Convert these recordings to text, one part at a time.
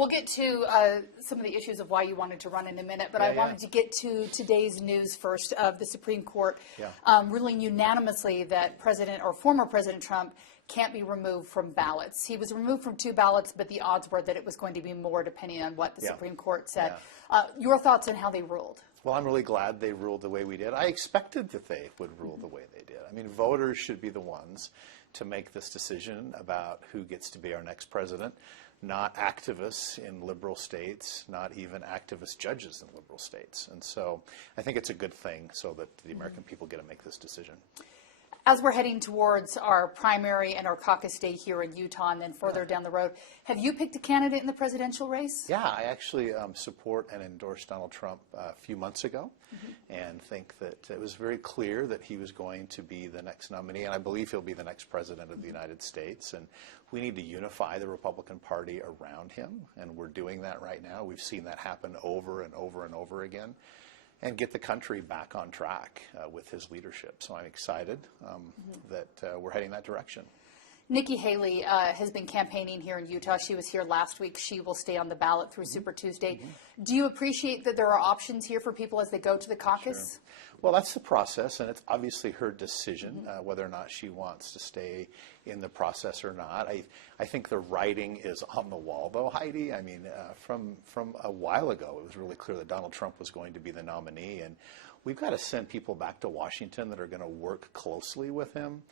We'll get to some of the issues of why you wanted to run in a minute, but I wanted to get to today's news first of the Supreme Court ruling unanimously that President or former President Trump can't be removed from ballots. He was removed from 2 ballots, but the odds were that it was going to be more depending on what the Supreme Court said. Your thoughts on how they ruled? Well, I'm really glad they ruled the way we did. I expected that they would rule the way they did. I mean, voters should be the ones to make this decision about who gets to be our next president, not activists in liberal states, not even activist judges in liberal states. And so I think it's a good thing so that the American people get to make this decision. As we're heading towards our primary and our caucus day here in Utah and then further down the road, have you picked a candidate in the presidential race? Yeah, I actually support and endorsed Donald Trump a few months ago and think that it was very clear that he was going to be the next nominee, and I believe he'll be the next president of the United States. And we need to unify the Republican Party around him, and we're doing that right now. We've seen that happen over and over and over again, and get the country back on track with his leadership. So I'm excited that we're heading that direction. Nikki Haley has been campaigning here in Utah. She was here last week. She will stay on the ballot through Super Tuesday. Do you appreciate that there are options here for people as they go to the caucus? Sure. Well, that's the process, and it's obviously her decision whether or not she wants to stay in the process or not. I think the writing is on the wall, though, Heidi. I mean, from a while ago, it was really clear that Donald Trump was going to be the nominee, and we've got to send people back to Washington that are going to work closely with him,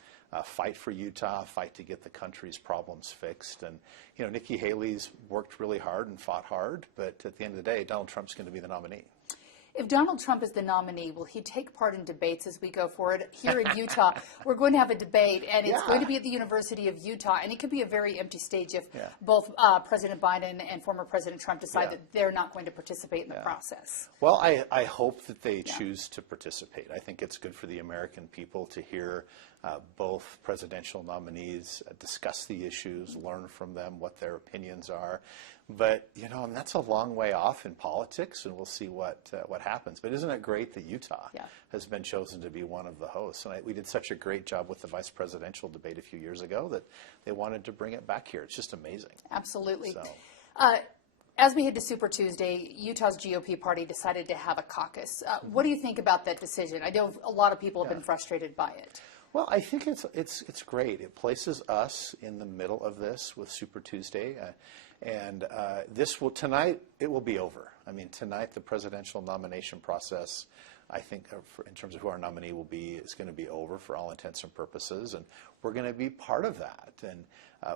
fight for Utah, fight to get the country's problems fixed. And, you know, Nikki Haley's worked really hard and fought hard, but at the end of the day, Donald Trump's going to be the nominee. If Donald Trump is the nominee, will he take part in debates as we go forward? Here in Utah, we're going to have a debate, and it's going to be at the University of Utah, and it could be a very empty stage if both President Biden and former President Trump decide that they're not going to participate in the process. Well, I hope that they choose to participate. I think it's good for the American people to hear both presidential nominees discuss the issues, learn from them what their opinions are. But, you know, and that's a long way off in politics, and we'll see what happens. But isn't it great that Utah has been chosen to be one of the hosts? And we did such a great job with the vice presidential debate a few years ago that they wanted to bring it back here. It's just amazing. Absolutely. So. As we head to Super Tuesday, Utah's GOP party decided to have a caucus. What do you think about that decision? I know a lot of people have been frustrated by it. Well, I think it's great. It places us in the middle of this with Super Tuesday, and tonight it will be over. I mean, tonight the presidential nomination process, I think, in terms of who our nominee will be, is going to be over for all intents and purposes, and we're going to be part of that. And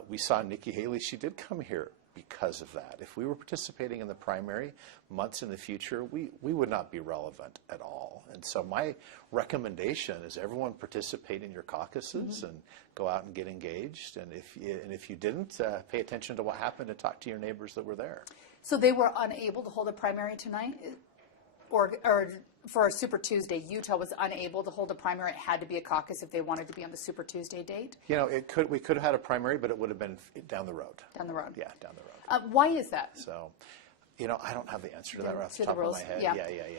we saw Nikki Haley; she did come here because of that. If we were participating in the primary months in the future, we would not be relevant at all. And so my recommendation is everyone participate in your caucuses and go out and get engaged. And if you didn't, pay attention to what happened and talk to your neighbors that were there. So they were unable to hold a primary tonight? Or for a Super Tuesday, Utah was unable to hold a primary. It had to be a caucus if they wanted to be on the Super Tuesday date? You know, we could have had a primary, but it would have been down the road. Down the road? Yeah, down the road. Why is that? So, you know, I don't have the answer to that right off the top of my head. Yeah.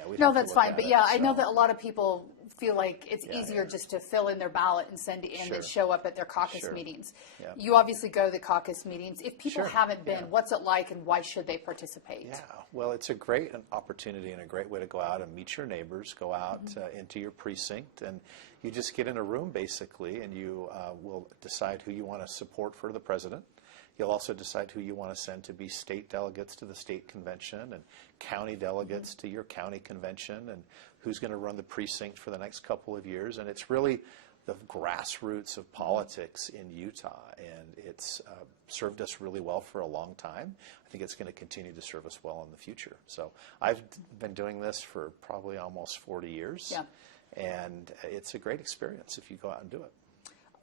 We'd no, have to that's look fine. at But it, yeah, so. I know that a lot of people feel like it's easier just to fill in their ballot and send in and show up at their caucus meetings. Yeah. You obviously go to the caucus meetings. If people haven't been, what's it like and why should they participate? Yeah, well, it's a great opportunity and a great way to go out and meet your neighbors, go out into your precinct, and you just get in a room basically, and you will decide who you want to support for the president. You'll also decide who you want to send to be state delegates to the state convention and county delegates to your county convention, and who's going to run the precinct for the next couple of years. And it's really the grassroots of politics in Utah, and it's served us really well for a long time. I think it's going to continue to serve us well in the future. So I've been doing this for probably almost 40 years, and it's a great experience if you go out and do it.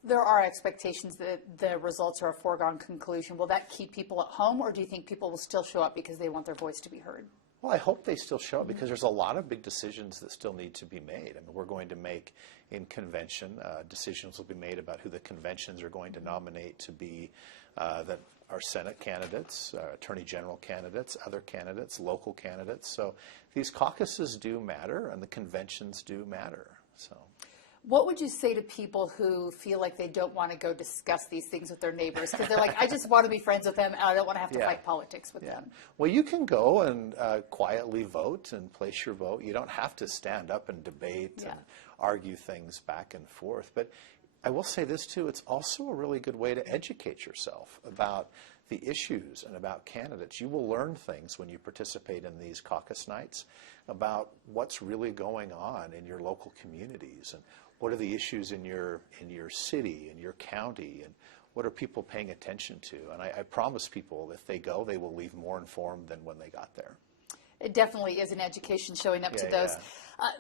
There are expectations that the results are a foregone conclusion. Will that keep people at home, or do you think people will still show up because they want their voice to be heard? Well, I hope they still show up because there's a lot of big decisions that still need to be made. I mean, we're going to make in convention, decisions will be made about who the conventions are going to nominate to be that are Senate candidates, Attorney General candidates, other candidates, local candidates. So these caucuses do matter and the conventions do matter. So. What would you say to people who feel like they don't want to go discuss these things with their neighbors? Because they're like, I just want to be friends with them, and I don't want to have to fight politics with them. Well, you can go and quietly vote and place your vote. You don't have to stand up and debate and argue things back and forth. But I will say this, too. It's also a really good way to educate yourself about the issues and about candidates. You will learn things when you participate in these caucus nights about what's really going on in your local communities and what are the issues in your city, in your county, and what are people paying attention to. And I promise people if they go, they will leave more informed than when they got there. It definitely is an education showing up to those.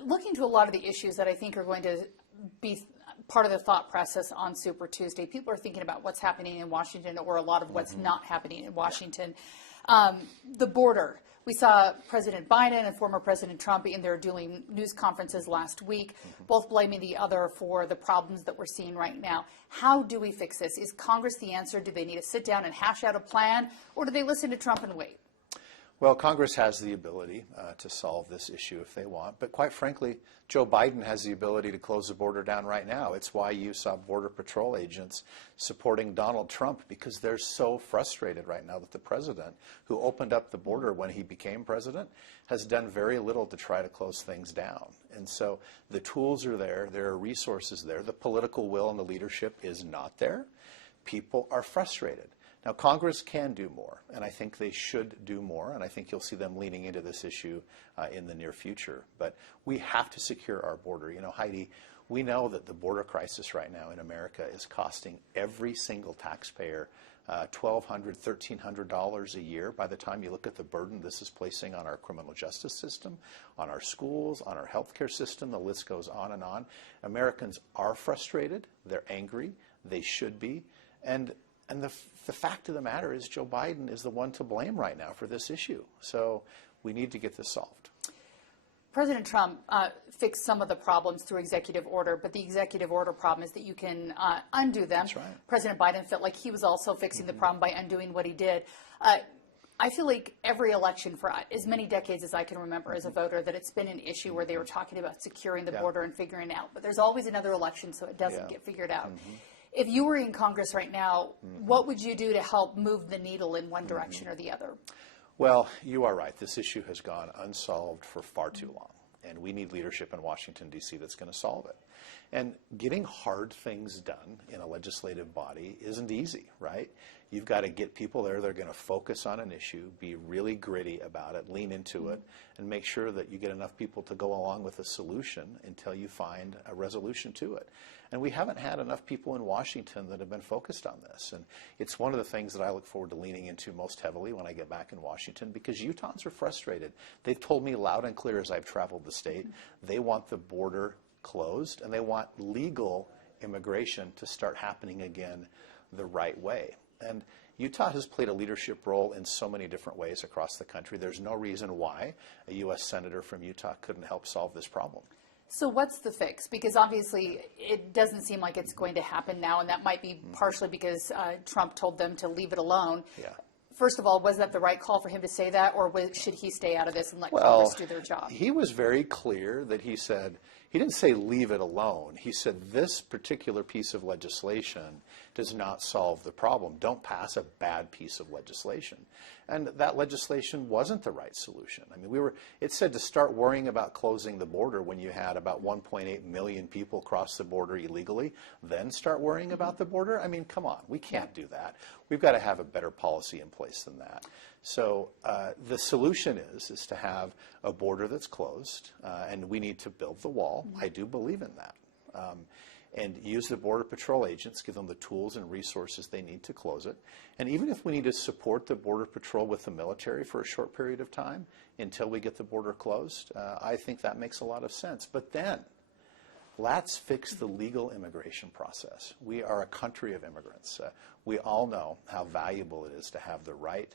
Looking to a lot of the issues that I think are going to be part of the thought process on Super Tuesday. People are thinking about what's happening in Washington or a lot of what's not happening in Washington. The border. We saw President Biden and former President Trump in their dueling news conferences last week, both blaming the other for the problems that we're seeing right now. How do we fix this? Is Congress the answer? Do they need to sit down and hash out a plan, or do they listen to Trump and wait? Well, Congress has the ability to solve this issue if they want. But quite frankly, Joe Biden has the ability to close the border down right now. It's why you saw Border Patrol agents supporting Donald Trump, because they're so frustrated right now that the president, who opened up the border when he became president, has done very little to try to close things down. And so the tools are there. There are resources there. The political will and the leadership is not there. People are frustrated. Now, Congress can do more, and I think they should do more, and I think you'll see them leaning into this issue in the near future. But we have to secure our border. You know, Heidi, we know that the border crisis right now in America is costing every single taxpayer $1,200, $1,300 a year by the time you look at the burden this is placing on our criminal justice system, on our schools, on our healthcare system. The list goes on and on. Americans are frustrated. They're angry. They should be. And the fact of the matter is Joe Biden is the one to blame right now for this issue. So we need to get this solved. President Trump fixed some of the problems through executive order, but the executive order problem is that you can undo them. That's right. President Biden felt like he was also fixing the problem by undoing what he did. I feel like every election for as many decades as I can remember as a voter that it's been an issue where they were talking about securing the border and figuring it out. But there's always another election so it doesn't get figured out. If you were in Congress right now, what would you do to help move the needle in one direction or the other? Well, you are right. This issue has gone unsolved for far too long, and we need leadership in Washington, D.C. that's going to solve it. And getting hard things done in a legislative body isn't easy, right? You've got to get people there that are going to focus on an issue, be really gritty about it, lean into it, and make sure that you get enough people to go along with a solution until you find a resolution to it. And we haven't had enough people in Washington that have been focused on this. And it's one of the things that I look forward to leaning into most heavily when I get back in Washington, because Utahns are frustrated. They've told me loud and clear as I've traveled the state, they want the border closed and they want legal immigration to start happening again the right way. And Utah has played a leadership role in so many different ways across the country. There's no reason why a U.S. senator from Utah couldn't help solve this problem. So what's the fix? Because obviously it doesn't seem like it's going to happen now, and that might be partially because Trump told them to leave it alone. First of all, was that the right call for him to say that, or should he stay out of this and let Congress do their job? He was very clear that he said, he didn't say leave it alone. He said this particular piece of legislation does not solve the problem. Don't pass a bad piece of legislation. And that legislation wasn't the right solution. I mean, it said to start worrying about closing the border when you had about 1.8 million people cross the border illegally, then start worrying about the border. I mean, come on, we can't do that. We've got to have a better policy in place than that. So the solution is to have a border that's closed, and we need to build the wall. I do believe in that. And use the Border Patrol agents, give them the tools and resources they need to close it. And even if we need to support the Border Patrol with the military for a short period of time until we get the border closed, I think that makes a lot of sense. But then, let's fix the legal immigration process. We are a country of immigrants. We all know how valuable it is to have the right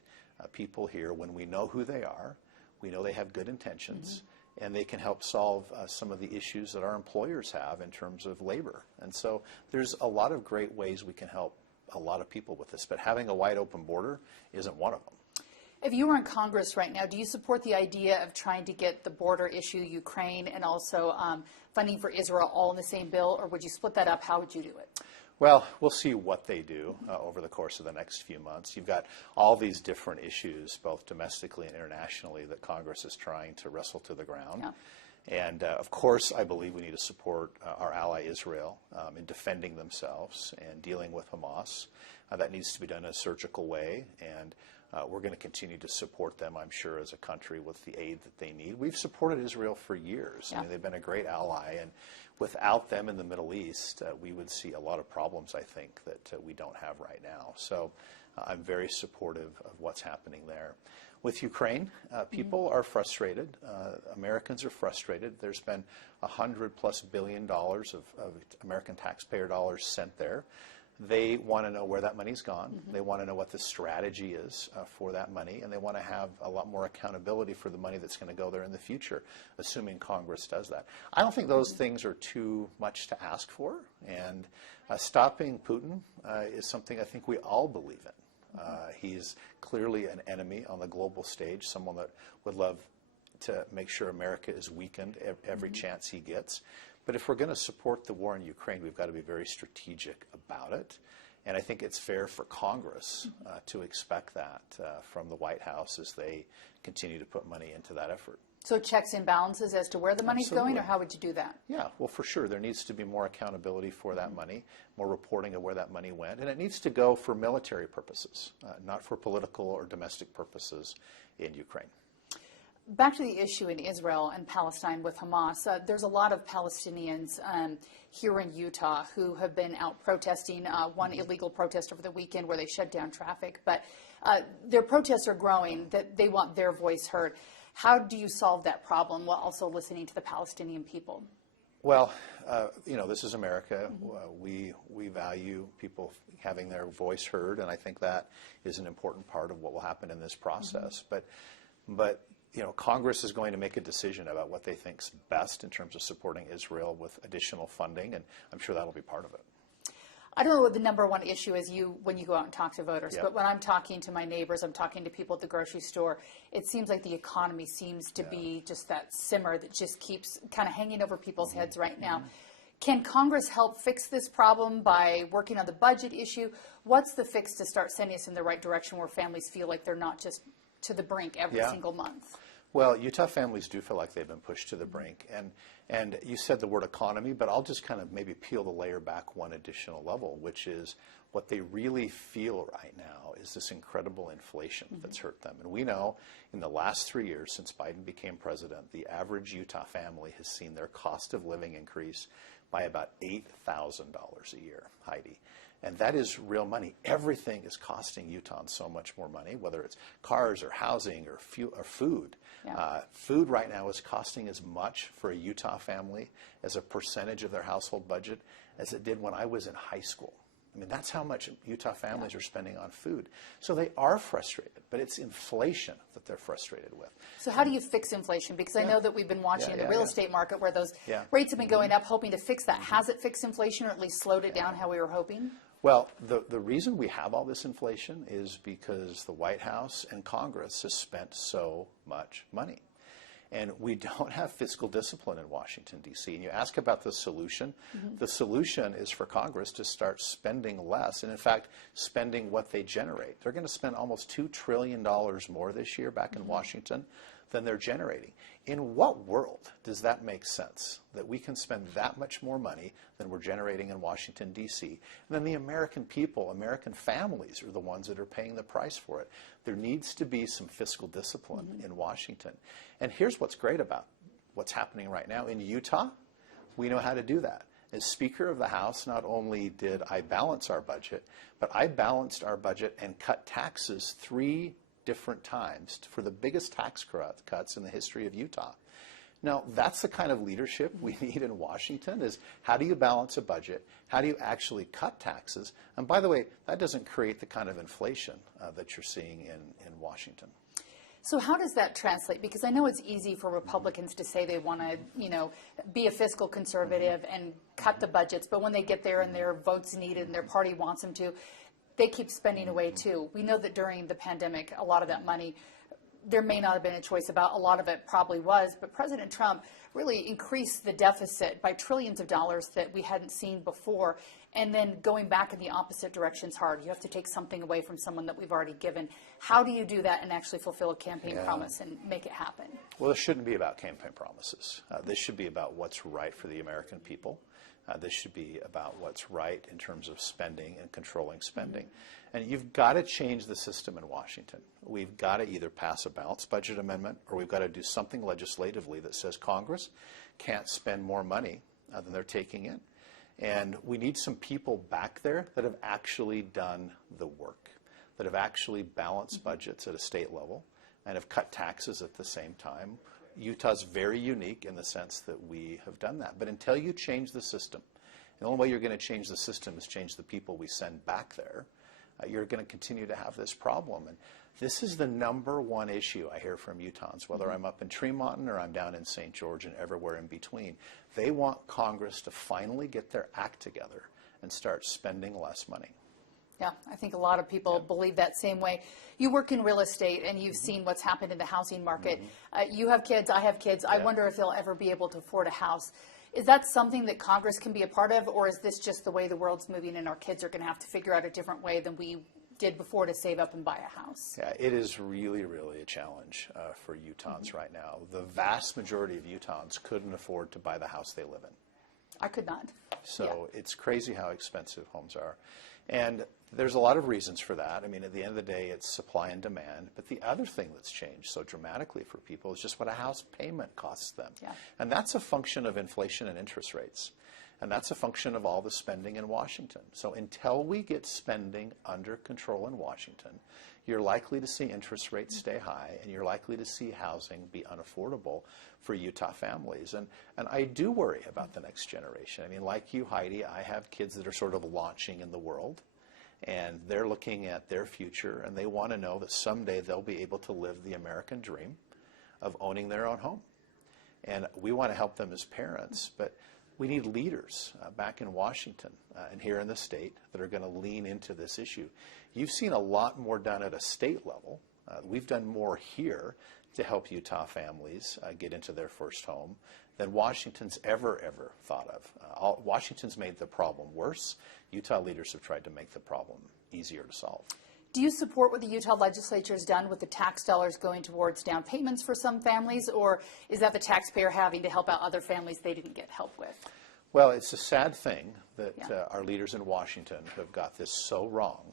people here when we know who they are, we know they have good intentions, and they can help solve some of the issues that our employers have in terms of labor. And so there's a lot of great ways we can help a lot of people with this, but having a wide open border isn't one of them. If you were in Congress right now, do you support the idea of trying to get the border issue, Ukraine, and also funding for Israel all in the same bill, or would you split that up? How would you do it? Well, we'll see what they do over the course of the next few months. You've got all these different issues, both domestically and internationally, that Congress is trying to wrestle to the ground. Yeah. And of course, I believe we need to support our ally Israel in defending themselves and dealing with Hamas. That needs to be done in a surgical way, and we're going to continue to support them, I'm sure, as a country with the aid that they need. We've supported Israel for years. Yeah. I mean, they've been a great ally, and without them in the Middle East, we would see a lot of problems, I think, that we don't have right now. So I'm very supportive of what's happening there. With Ukraine, people are frustrated. Americans are frustrated. There's been $100+ billion of American taxpayer dollars sent there. They want to know where that money's gone. They want to know what the strategy is for that money, and they want to have a lot more accountability for the money that's going to go there in the future, assuming Congress does that. I don't think those things are too much to ask for, and stopping Putin is something I think we all believe in. He's clearly an enemy on the global stage, someone that would love to make sure America is weakened every chance he gets. But if we're going to support the war in Ukraine, we've got to be very strategic about it. And I think it's fair for Congress to expect that from the White House as they continue to put money into that effort. So checks and balances as to where the money's going, or how would you do that? Yeah, well, for sure. There needs to be more accountability for that money, more reporting of where that money went. And it needs to go for military purposes, not for political or domestic purposes in Ukraine. Back to the issue in Israel and Palestine with Hamas, there's a lot of Palestinians here in Utah who have been out protesting. One illegal protest over the weekend where they shut down traffic. But their protests are growing, that they want their voice heard. How do you solve that problem while also listening to the Palestinian people? Well, this is America. We value people having their voice heard, and I think that is an important part of what will happen in this process. But Congress is going to make a decision about what they think's best in terms of supporting Israel with additional funding, and I'm sure that'll be part of it. I don't know what the number one issue is when you go out and talk to voters, but when I'm talking to my neighbors, I'm talking to people at the grocery store, it seems like the economy seems to be just that simmer that just keeps kind of hanging over people's heads right now. Can Congress help fix this problem by working on the budget issue? What's the fix to start sending us in the right direction where families feel like they're not just to the brink every single month? Well, Utah families do feel like they've been pushed to the brink. And you said the word economy, but I'll just kind of maybe peel the layer back one additional level, which is what they really feel right now is this incredible inflation that's hurt them. And we know in the last 3 years since Biden became president, the average Utah family has seen their cost of living increase by about $8,000 a year, Heidi. And that is real money. Everything is costing Utahns so much more money, whether it's cars or housing or food. Food right now is costing as much for a Utah family as a percentage of their household budget as it did when I was in high school. I mean, that's how much Utah families are spending on food. So they are frustrated, but it's inflation that they're frustrated with. So how do you fix inflation? Because I know that we've been watching in the real estate market where those rates have been going up, hoping to fix that. Has it fixed inflation or at least slowed it down how we were hoping? Well, the reason we have all this inflation is because the White House and Congress has spent so much money. And we don't have fiscal discipline in Washington, D.C. And you ask about the solution. The solution is for Congress to start spending less and, in fact, spending what they generate. They're going to spend almost $2 trillion more this year back in Washington than they're generating. In what world does that make sense, that we can spend that much more money than we're generating in Washington, D.C.? And then the American people, American families are the ones that are paying the price for it. There needs to be some fiscal discipline in Washington. And here's what's great about what's happening right now. In Utah, we know how to do that. As Speaker of the House, not only did I balance our budget, but I balanced our budget and cut taxes 3 different times for the biggest tax cuts in the history of Utah. Now, that's the kind of leadership we need in Washington, is how do you balance a budget? How do you actually cut taxes? And by the way, that doesn't create the kind of inflation that you're seeing in Washington. So how does that translate? Because I know it's easy for Republicans to say they want to, be a fiscal conservative and cut the budgets, but when they get there and their votes needed and their party wants them to, they keep spending away too. We know that during the pandemic, a lot of that money, there may not have been a choice about, a lot of it probably was, but President Trump really increased the deficit by trillions of dollars that we hadn't seen before. And then going back in the opposite direction is hard. You have to take something away from someone that we've already given. How do you do that and actually fulfill a campaign promise and make it happen? Well, this shouldn't be about campaign promises. This should be about what's right for the American people. This should be about what's right in terms of spending and controlling spending. And you've got to change the system in Washington. We've got to either pass a balanced budget amendment, or we've got to do something legislatively that says Congress can't spend more money than they're taking in. And we need some people back there that have actually done the work, that have actually balanced budgets at a state level and have cut taxes at the same time. Utah's very unique in the sense that we have done that. But until you change the system, the only way you're going to change the system is change the people we send back there. You're going to continue to have this problem. And this is the #1 issue I hear from Utahns, whether I'm up in Tremont or I'm down in St. George and everywhere in between. They want Congress to finally get their act together and start spending less money. Yeah, I think a lot of people believe that same way. You work in real estate and you've seen what's happened in the housing market. You have kids, I have kids. I wonder if they'll ever be able to afford a house. Is that something that Congress can be a part of, or is this just the way the world's moving and our kids are going to have to figure out a different way than we did before to save up and buy a house? Yeah, it is really, really a challenge for Utahns right now. The vast majority of Utahns couldn't afford to buy the house they live in. I could not. So it's crazy how expensive homes are. And there's a lot of reasons for that. I mean, at the end of the day, it's supply and demand. But the other thing that's changed so dramatically for people is just what a house payment costs them. Yeah. And that's a function of inflation and interest rates. And that's a function of all the spending in Washington. So until we get spending under control in Washington, you're likely to see interest rates stay high, and you're likely to see housing be unaffordable for Utah families. And I do worry about the next generation. I mean, like you, Heidi, I have kids that are sort of launching in the world, and they're looking at their future, and they want to know that someday they'll be able to live the American dream of owning their own home. And we want to help them as parents, but we need leaders back in Washington and here in the state that are going to lean into this issue. You've seen a lot more done at a state level. We've done more here to help Utah families get into their first home than Washington's ever thought of. Washington's made the problem worse. Utah leaders have tried to make the problem easier to solve. Do you support what the Utah legislature has done with the tax dollars going towards down payments for some families, or is that the taxpayer having to help out other families they didn't get help with? Well, it's a sad thing that our leaders in Washington have got this so wrong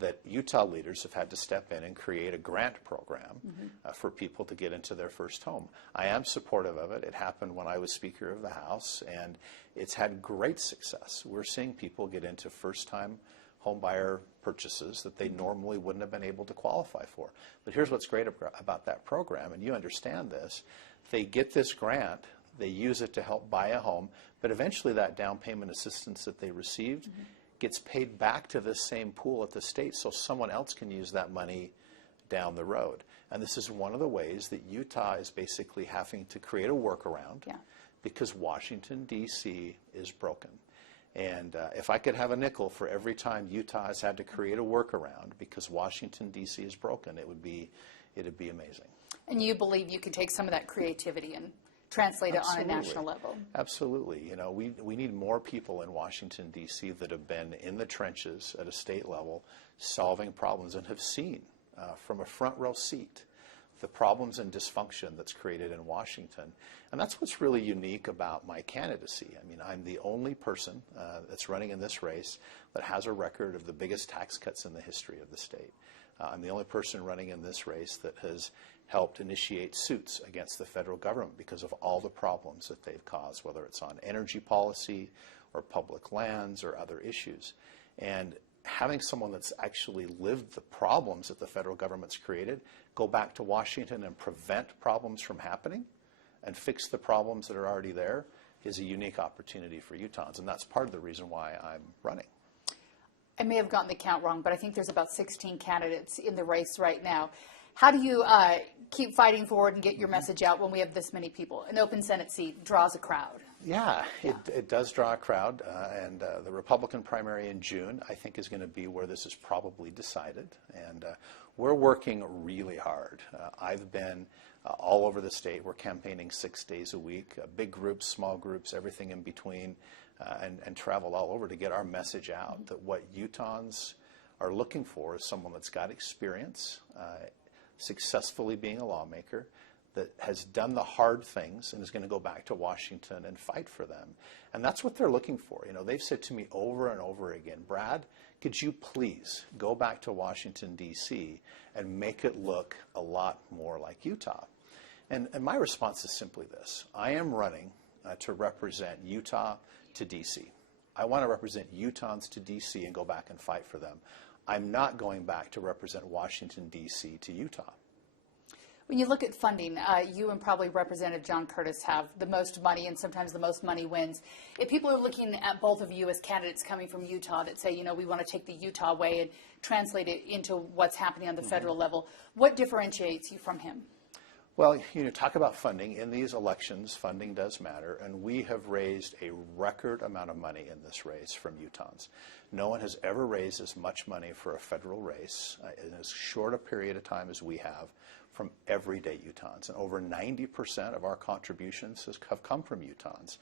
that Utah leaders have had to step in and create a grant program for people to get into their first home. I am supportive of it. It happened when I was Speaker of the House, and it's had great success. We're seeing people get into first-time home buyer purchases that they normally wouldn't have been able to qualify for. But here's what's great about that program, and you understand this. They get this grant, they use it to help buy a home, but eventually that down payment assistance that they received gets paid back to the same pool at the state, so someone else can use that money down the road. And this is one of the ways that Utah is basically having to create a workaround because Washington, D.C. is broken. And if I could have a nickel for every time Utah has had to create a workaround because Washington, D.C. is broken, it'd be amazing. And you believe you can take some of that creativity and translate it on a national level? Absolutely. You know, we need more people in Washington, D.C. that have been in the trenches at a state level solving problems and have seen from a front row seat the problems and dysfunction that's created in Washington. And that's what's really unique about my candidacy. I mean, I'm the only person that's running in this race that has a record of the biggest tax cuts in the history of the state. I'm the only person running in this race that has helped initiate suits against the federal government because of all the problems that they've caused, whether it's on energy policy or public lands or other issues. And having someone that's actually lived the problems that the federal government's created, go back to Washington and prevent problems from happening and fix the problems that are already there is a unique opportunity for Utahns. And that's part of the reason why I'm running. I may have gotten the count wrong, but I think there's about 16 candidates in the race right now. How do you keep fighting forward and get your message out when we have this many people? An open Senate seat draws a crowd. Yeah, it does draw a crowd, and the Republican primary in June, I think, is going to be where this is probably decided. And we're working really hard. I've been all over the state. We're campaigning 6 days a week, big groups, small groups, everything in between, and travel all over to get our message out that what Utahns are looking for is someone that's got experience, successfully being a lawmaker, that has done the hard things and is going to go back to Washington and fight for them. And that's what they're looking for. You know, they've said to me over and over again, Brad, could you please go back to Washington, D.C. and make it look a lot more like Utah? And my response is simply this. I am running to represent Utah to D.C. I want to represent Utahns to D.C. and go back and fight for them. I'm not going back to represent Washington, D.C. to Utah. When you look at funding, you and probably Representative John Curtis have the most money, and sometimes the most money wins. If people are looking at both of you as candidates coming from Utah that say, you know, we want to take the Utah way and translate it into what's happening on the federal level, what differentiates you from him? Well, you know, talk about funding. In these elections, funding does matter, and we have raised a record amount of money in this race from Utahns. No one has ever raised as much money for a federal race in as short a period of time as we have from everyday Utahns. And over 90% of our contributions have come from Utahns.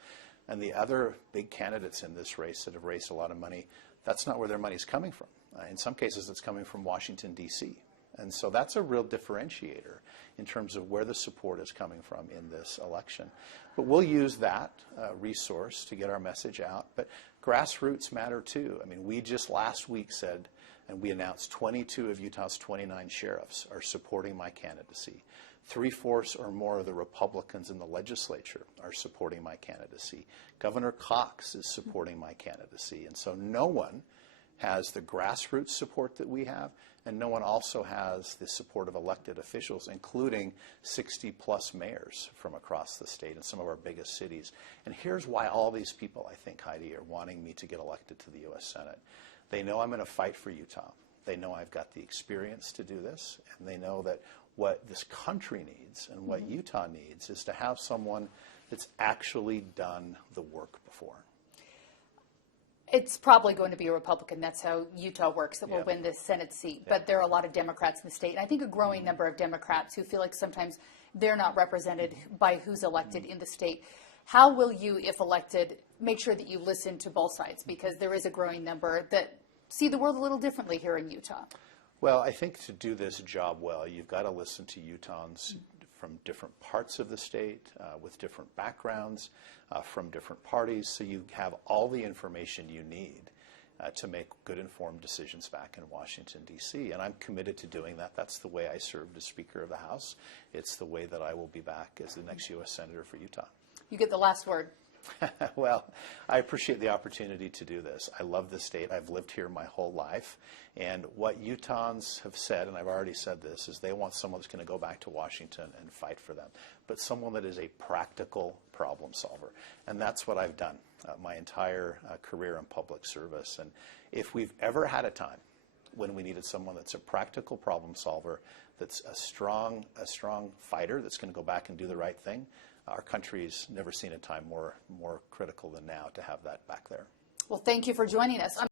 And the other big candidates in this race that have raised a lot of money, that's not where their money's coming from. In some cases, it's coming from Washington, D.C. And so that's a real differentiator in terms of where the support is coming from in this election. But we'll use that resource to get our message out. But grassroots matter too. I mean, we just last week said, and we announced 22 of Utah's 29 sheriffs are supporting my candidacy. 3/4 or more of the Republicans in the legislature are supporting my candidacy. Governor Caucus is supporting my candidacy. And so no one has the grassroots support that we have, and no one also has the support of elected officials, including 60-plus mayors from across the state and some of our biggest cities. And here's why all these people, I think, Heidi, are wanting me to get elected to the U.S. Senate. They know I'm going to fight for Utah. They know I've got the experience to do this, and they know that what this country needs and what Utah needs is to have someone that's actually done the work before. It's probably going to be a Republican. That's how Utah works, that will win this Senate seat. But there are a lot of Democrats in the state. And I think a growing number of Democrats who feel like sometimes they're not represented by who's elected in the state. How will you, if elected, make sure that you listen to both sides? Because there is a growing number that see the world a little differently here in Utah. Well, I think to do this job well, you've got to listen to Utahns from different parts of the state, with different backgrounds, from different parties, so you have all the information you need to make good informed decisions back in Washington, D.C. And I'm committed to doing that. That's the way I served as Speaker of the House. It's the way that I will be back as the next U.S. Senator for Utah. You get the last word. Well, I appreciate the opportunity to do this. I love this state. I've lived here my whole life. And what Utahns have said, and I've already said this, is they want someone that's going to go back to Washington and fight for them, but someone that is a practical problem solver. And that's what I've done my entire career in public service. And if we've ever had a time when we needed someone that's a practical problem solver, that's a strong fighter that's going to go back and do the right thing, our country's never seen a time more critical than now to have that back there. Well, thank you for joining us.